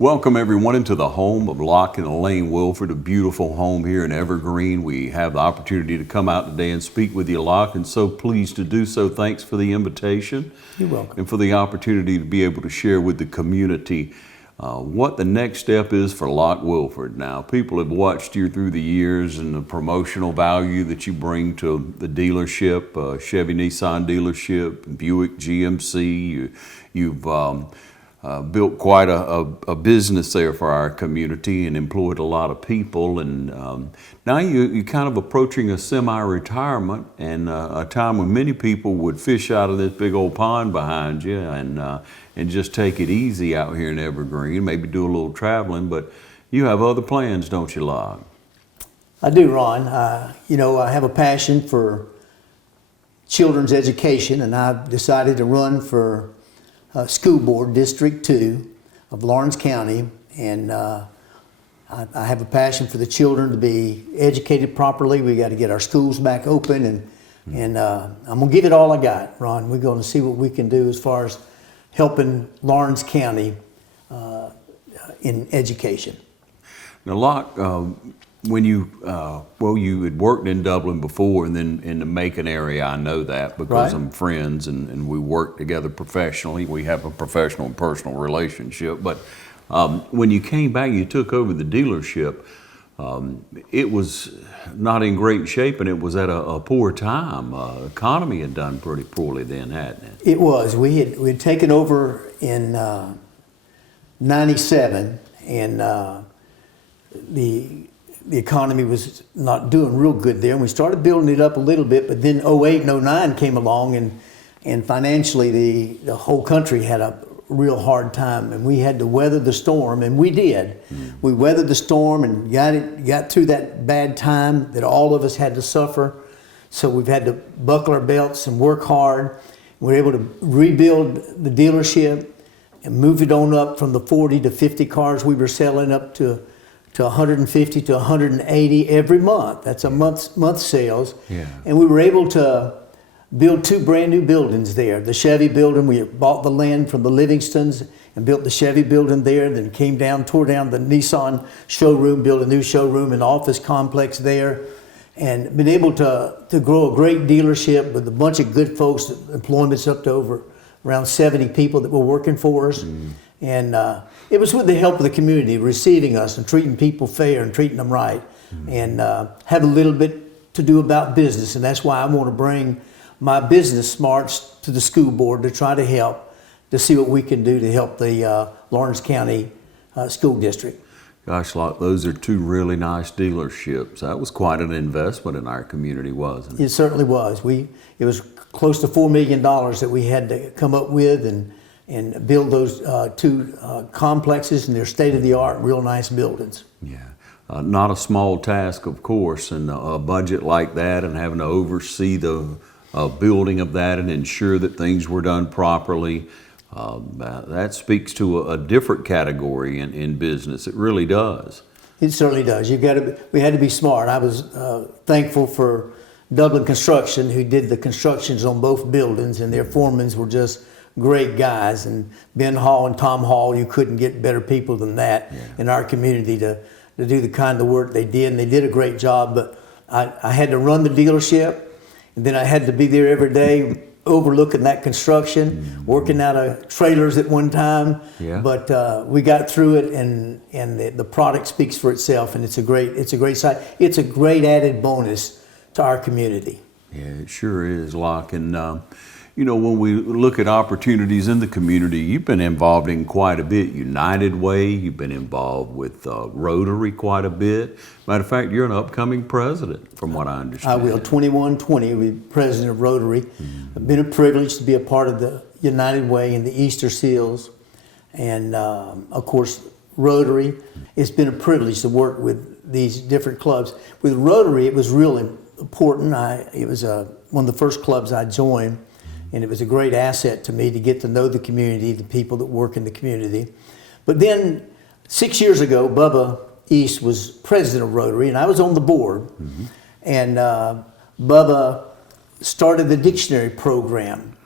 Welcome everyone into the home of Locke and Elaine Wilford, a beautiful home here in Evergreen. We have the opportunity to come out today and speak with you, Locke, and so pleased to do so. Thanks for the invitation. You're welcome. And for the opportunity to be able to share with the community what the next step is for Locke Wilford. Now, people have watched you through the years and the promotional value that you bring to the dealership, Chevy Nissan dealership, Buick GMC. You've built quite a business there for our community and employed a lot of people. And now you're kind of approaching a semi-retirement and a time when many people would fish out of this big old pond behind you and just take it easy out here in Evergreen, maybe do a little traveling. But you have other plans, don't you, Locke? I do, Ron. I have a passion for children's education, and I've decided to run for School Board District 2 of Lawrence County, and I have a passion for the children to be educated properly. We got to get our schools back open, and I'm gonna give it all I got, Ron. We're going to see what we can do as far as helping Lawrence County in education. Now, Locke, when you had worked in Dublin before and then in the Macon area, I know that because I'm friends and we work together professionally. We have a professional and personal relationship. But when you came back, you took over the dealership. It was not in great shape and it was at a poor time. Economy had done pretty poorly then, hadn't it? It was. We had taken over in '97, and the economy was not doing real good there, and we started building it up a little bit, but then '08 and '09 came along, and financially the whole country had a real hard time, and we had to weather the storm, and we did. We weathered the storm and got through that bad time that all of us had to suffer. So we've had to buckle our belts and work hard. We were able to rebuild the dealership and move it on up from the 40 to 50 cars we were selling up to 150 to 180 every month. That's a month sales. Yeah. And we were able to build 2 brand new buildings there. The Chevy building, we bought the land from the Livingstons and built the Chevy building there, then came down, tore down the Nissan showroom, built a new showroom and office complex there, and been able to grow a great dealership with a bunch of good folks. Employment's up to around 70 people that were working for us. And it was with the help of the community, receiving us and treating people fair and treating them right, and have a little bit to do about business. And that's why I want to bring my business smarts to the school board to try to help, to see what we can do to help the Lawrence County School District. Gosh, Locke, those are 2 really nice dealerships. That was quite an investment in our community, wasn't it? It certainly was. It was close to $4 million that we had to come up with and build those 2 complexes, and they're state-of-the-art, real nice buildings. Yeah, not a small task, of course, and a budget like that and having to oversee the building of that and ensure that things were done properly. That speaks to a different category in business. It really does. It certainly does. We had to be smart. I was thankful for Dublin Construction, who did the constructions on both buildings, and their foremans were just great guys. And Ben Hall and Tom Hall, you couldn't get better people than that in our community to do the kind of work they did, and they did a great job. But I had to run the dealership, and then I had to be there every day overlooking that construction, working out of trailers at one time. Yeah. But we got through it, and the product speaks for itself, and it's a great site. It's a great added bonus to our community. Yeah, it sure is, Locke. And when we look at opportunities in the community, you've been involved in quite a bit. United Way, you've been involved with Rotary quite a bit. Matter of fact, you're an upcoming president, from what I understand. I will. 2120, we're president of Rotary. It's been a privilege to be a part of the United Way and the Easter Seals. And of course, Rotary. It's been a privilege to work with these different clubs. With Rotary, it was really important. It was one of the first clubs I joined. And it was a great asset to me to get to know the community, the people that work in the community. But then 6 years ago, Bubba East was president of Rotary, and I was on the board. And Bubba started the dictionary program.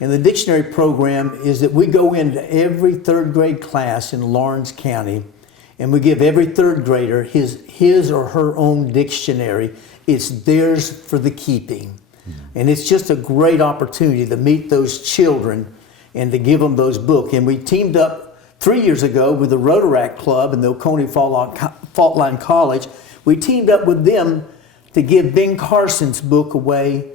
And the dictionary program is that we go into every third grade class in Lawrence County, and we give every third grader his or her own dictionary. It's theirs for the keeping. And it's just a great opportunity to meet those children and to give them those books. And we teamed up 3 years ago with the Rotaract Club and the Oconee Fault Line College. We teamed up with them to give Ben Carson's book away,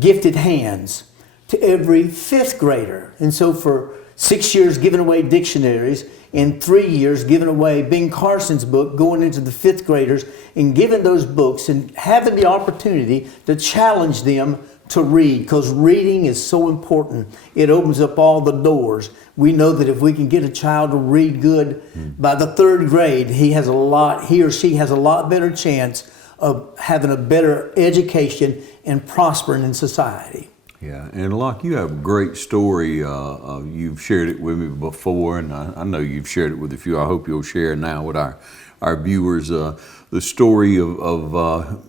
Gifted Hands, to every fifth grader. And so for 6 years giving away dictionaries, in 3 years giving away Ben Carson's book, going into the fifth graders and giving those books and having the opportunity to challenge them to read, because reading is so important. It opens up all the doors. We know that if we can get a child to read good by the third grade, he or she has a lot better chance of having a better education and prospering in society. Yeah, and Locke, you have a great story. You've shared it with me before, and I know you've shared it with a few. I hope you'll share now with our viewers the story of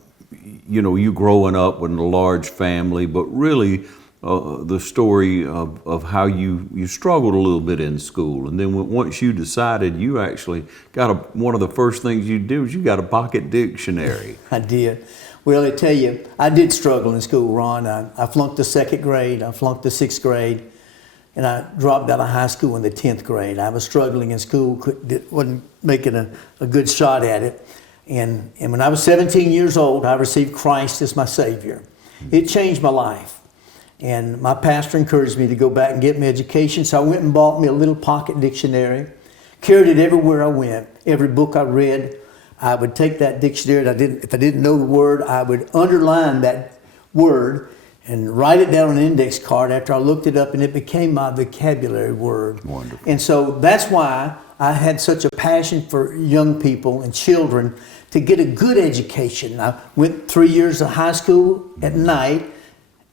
you growing up with a large family, but really the story of how you struggled a little bit in school, and then once you decided, you actually got one of the first things you did was you got a pocket dictionary. I did. Well, I tell you, I did struggle in school, Ron. I flunked the second grade, I flunked the sixth grade, and I dropped out of high school in the 10th grade. I was struggling in school, wasn't making a good shot at it. And when I was 17 years old, I received Christ as my Savior. It changed my life. And my pastor encouraged me to go back and get my education, so I went and bought me a little pocket dictionary, carried it everywhere I went. Every book I read, I would take that dictionary, if I didn't know the word, I would underline that word and write it down on an index card after I looked it up, and it became my vocabulary word. Wonderful. And so that's why I had such a passion for young people and children to get a good education. I went 3 years of high school at night,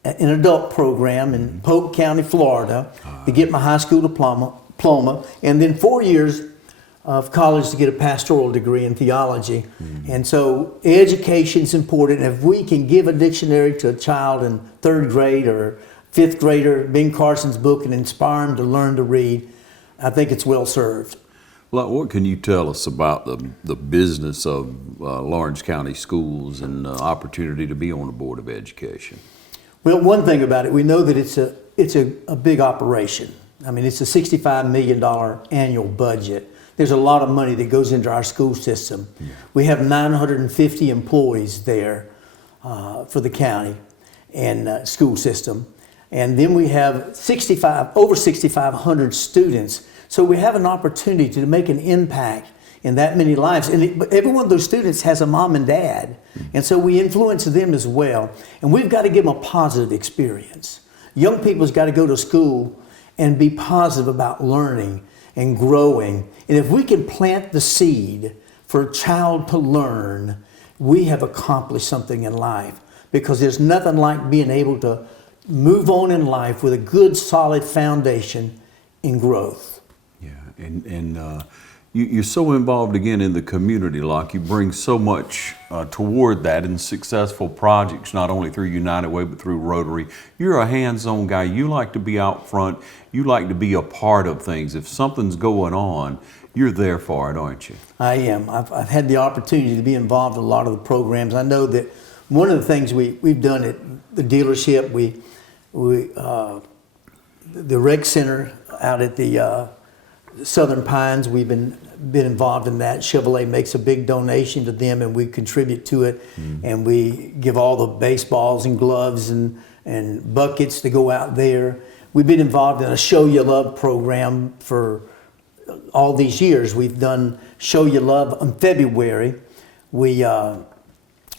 an adult program in Polk County, Florida, to get my high school diploma, and then 4 years of college to get a pastoral degree in theology. And so education is important. If we can give a dictionary to a child in third grade or fifth grader, Ben Carson's book, and inspire them to learn to read, I think it's well served. Well, what can you tell us about the business of Lawrence County Schools and the opportunity to be on the Board of Education? Well, one thing about it, we know that it's a big operation. I mean, it's a $65 million annual budget. There's a lot of money that goes into our school system. Yeah. We have 950 employees there for the county and school system. And then we have over 6,500 students. So we have an opportunity to make an impact in that many lives. But every one of those students has a mom and dad. And so we influence them as well. And we've got to give them a positive experience. Young people's got to go to school and be positive about learning and growing. And if we can plant the seed for a child to learn, we have accomplished something in life, because there's nothing like being able to move on in life with a good, solid foundation in growth. Yeah, and you're so involved again in the community, Locke. You bring so much toward that in successful projects, not only through United Way, but through Rotary. You're a hands-on guy. You like to be out front. You like to be a part of things. If something's going on, you're there for it, aren't you? I am. I've had the opportunity to be involved in a lot of the programs. I know that one of the things we've done at the dealership, the rec center out at the Southern Pines, we've been involved in that. Chevrolet makes a big donation to them, and we contribute to it. And we give all the baseballs and gloves and buckets to go out there. We've been involved in a Show You Love program for all these years. We've done Show You Love in February. We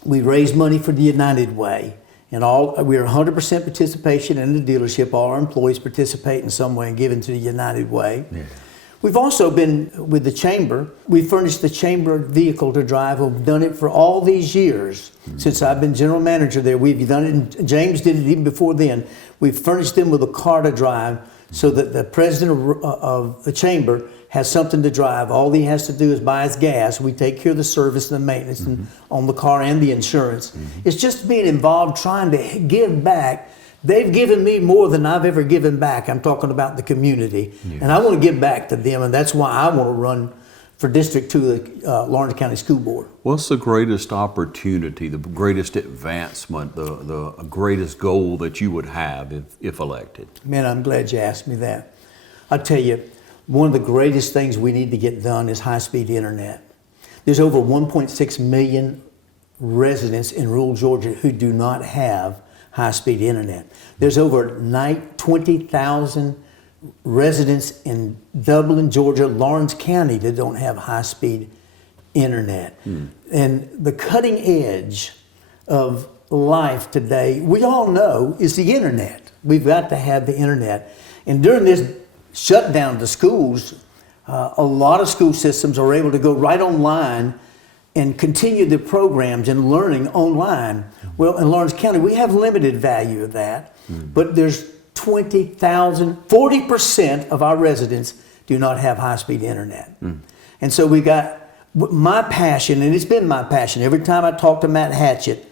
raise money for the United Way. And we're 100% participation in the dealership. All our employees participate in some way and give into the United Way. Yeah. We've also been with the chamber. We furnished the chamber a vehicle to drive. We've done it for all these years. Since I've been general manager there. We've done it, and James did it even before then. We've furnished them with a car to drive so that the president of the chamber has something to drive. All he has to do is buy his gas. We take care of the service and the maintenance on the car and the insurance. It's just being involved, trying to give back They've given me more than I've ever given back. I'm talking about the community. Yes. And I want to give back to them, and that's why I want to run for District 2 of the Lawrence County School Board. What's the greatest opportunity, the greatest advancement, the greatest goal that you would have if elected? Man, I'm glad you asked me that. I'll tell you, one of the greatest things we need to get done is high-speed internet. There's over 1.6 million residents in rural Georgia who do not have high-speed internet. There's over 20,000 residents in Dublin, Georgia, Lawrence County that don't have high-speed internet. And the cutting edge of life today, we all know, is the internet. We've got to have the internet. And during this shutdown of the schools, a lot of school systems are able to go right online and continue the programs and learning online. Well, in Lawrence County, we have limited value of that, but there's 20,000, 40% of our residents do not have high-speed internet. And so we got my passion, and it's been my passion. Every time I talk to Matt Hatchett,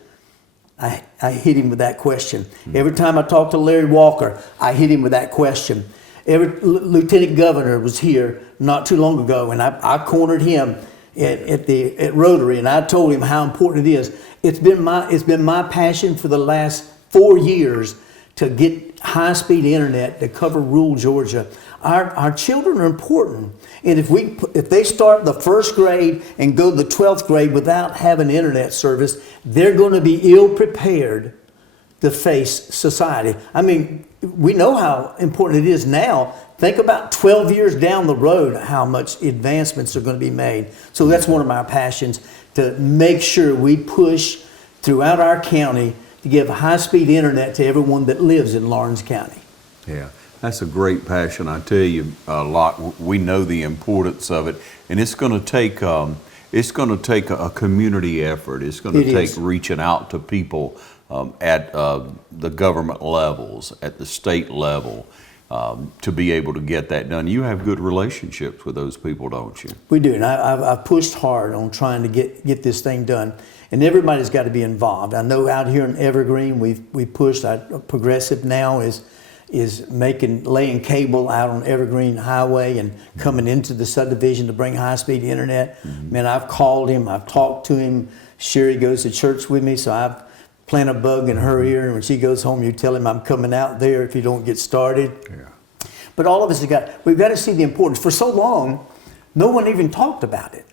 I hit him with that question. Every time I talk to Larry Walker, I hit him with that question. Lieutenant Governor was here not too long ago, and I cornered him at Rotary, and I told him how important it is. It's been my passion for the last 4 years to get high-speed internet to cover rural Georgia. Our children are important, and if they start the first grade and go to the 12th grade without having internet service, they're going to be ill prepared to face society. I mean, we know how important it is now. Think about 12 years down the road, how much advancements are going to be made. So that's one of my passions, to make sure we push throughout our county to give high-speed internet to everyone that lives in Lawrence County. Yeah, that's a great passion. I tell you, Locke, we know the importance of it, and it's going to take a community effort. It's going to take reaching out to people at the government levels, at the state level, to be able to get that done. You have good relationships with those people, don't you? We do, and I've pushed hard on trying to get this thing done, and everybody's got to be involved. I know out here in Evergreen, we pushed. Progressive now is laying cable out on Evergreen Highway and coming into the subdivision to bring high-speed internet. Man, I've called him, I've talked to him. Sherry goes to church with me, so I've plant a bug in her ear, and when she goes home, you tell him I'm coming out there if you don't get started. Yeah. But all of us we've got to see the importance. For so long, no one even talked about it.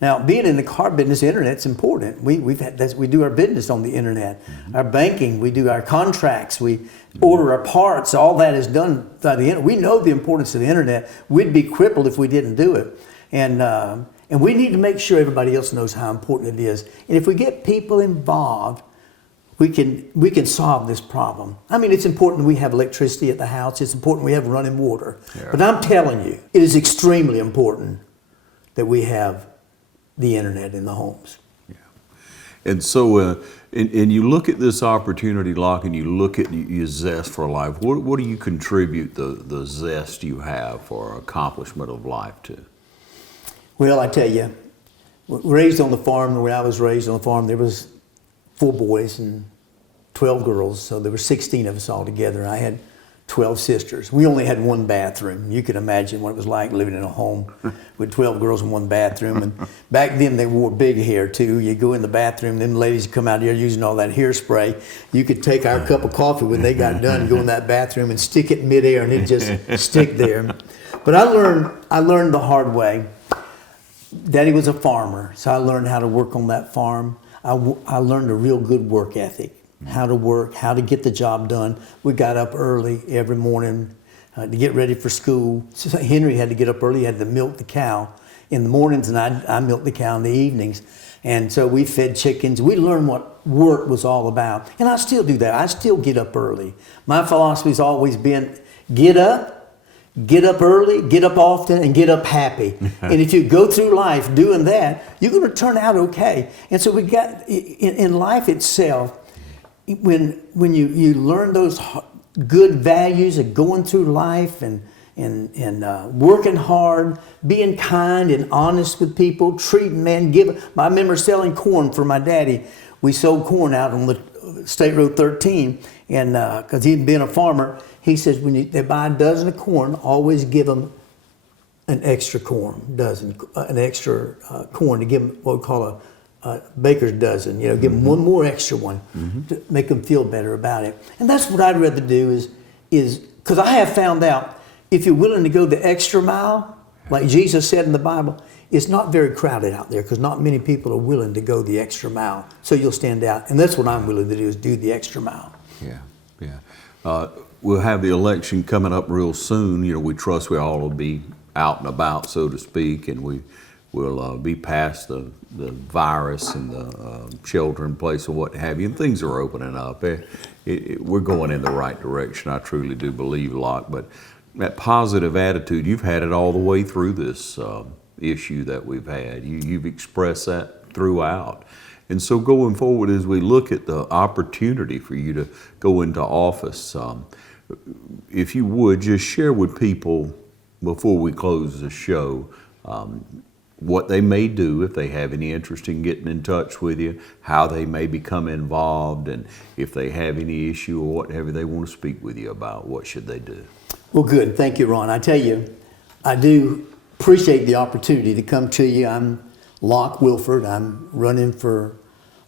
Now, being in the car business, internet's important. We do our business on the internet. Our banking, we do our contracts, we order our parts. All that is done by the internet. We know the importance of the internet. We'd be crippled if we didn't do it, and we need to make sure everybody else knows how important it is. And if we get people involved, we can solve this problem. I mean, it's important we have electricity at the house. It's important we have running water. Yeah. But I'm telling you, it is extremely important that we have the internet in the homes. Yeah. And so, and you look at this opportunity, Locke, and you look at your zest for life. What do you contribute the zest you have for accomplishment of life to? Well, I tell you, raised on the farm, the way I was raised on the farm, there was 4 boys and 12 girls, so there were 16 of us all together. I had 12 sisters. We only had 1 bathroom. You can imagine what it was like living in a home with 12 girls in 1 bathroom. And back then they wore big hair too. You go in the bathroom, them ladies come out here using all that hairspray. You could take our cup of coffee when they got done, go in that bathroom and stick it in midair, and it'd just stick there. But I learned the hard way. Daddy was a farmer, so I learned how to work on that farm. I learned a real good work ethic, how to work, how to get the job done. We got up early every morning to get ready for school. So Henry had to get up early, he had to milk the cow in the mornings, and I milked the cow in the evenings. And so we fed chickens. We learned what work was all about. And I still do that. I still get up early. My philosophy's always been get up early, get up often, and get up happy. And if you go through life doing that, you're going to turn out okay. And so we got, in life itself, when you learn those good values of going through life and working hard, being kind and honest with people, treating men, I remember selling corn for my daddy. We sold corn out on the State Road 13, And because he'd been a farmer, he says when they buy a dozen of corn, always give them an extra corn corn to give them what we call a baker's dozen. You know, give them one more extra one to make them feel better about it. And that's what I'd rather do is because I have found out if you're willing to go the extra mile, like Jesus said in the Bible, it's not very crowded out there because not many people are willing to go the extra mile. So you'll stand out. And that's what I'm willing to do is do the extra mile. Yeah. We'll have the election coming up real soon. You know, we trust we all will be out and about, so to speak, and we will be past the virus and the shelter in place and what have you, and things are opening up. We're going in the right direction, I truly do believe, Locke, but that positive attitude, you've had it all the way through this issue that we've had. You've expressed that throughout. And so going forward, as we look at the opportunity for you to go into office, if you would just share with people before we close the show, what they may do if they have any interest in getting in touch with you, how they may become involved, and if they have any issue or whatever they want to speak with you about, what should they do? Well, good. Thank you, Ron. I tell you, I do appreciate the opportunity to come to you. I'm Locke Wilford. I'm running for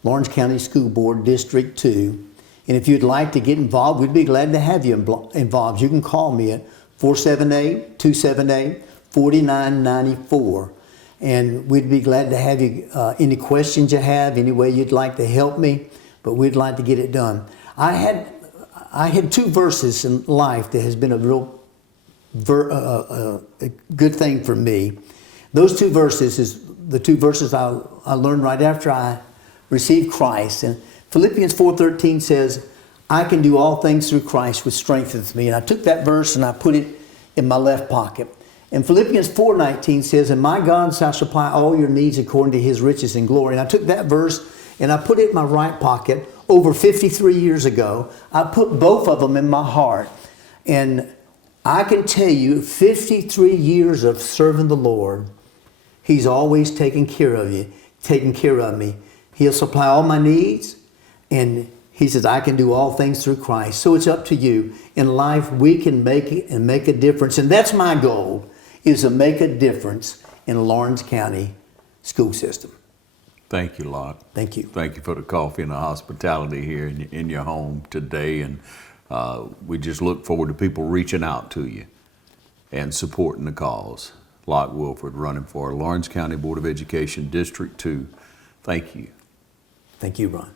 Lawrence County School Board District 2. And if you'd like to get involved, we'd be glad to have you involved. You can call me at 478-278-4994. And we'd be glad to have you, any questions you have, any way you'd like to help me, but we'd like to get it done. I had two verses in life that has been a real a good thing for me. Those two verses is the two verses I learned right after I received Christ. And Philippians 4:13 says, I can do all things through Christ which strengthens me. And I took that verse and I put it in my left pocket. And Philippians 4:19 says, and my God shall supply all your needs according to his riches and glory. And I took that verse and I put it in my right pocket over 53 years ago. I put both of them in my heart. And I can tell you, 53 years of serving the Lord, he's always taking care of you, taking care of me. He'll supply all my needs. And he says, I can do all things through Christ. So it's up to you. In life, we can make it and make a difference. And that's my goal, is to make a difference in the Lawrence County school system. Thank you, Locke. Thank you. Thank you for the coffee and the hospitality here in your home today. And we just look forward to people reaching out to you and supporting the cause. Locke Wilford, running for Lawrence County Board of Education, District 2. Thank you. Thank you, Ron.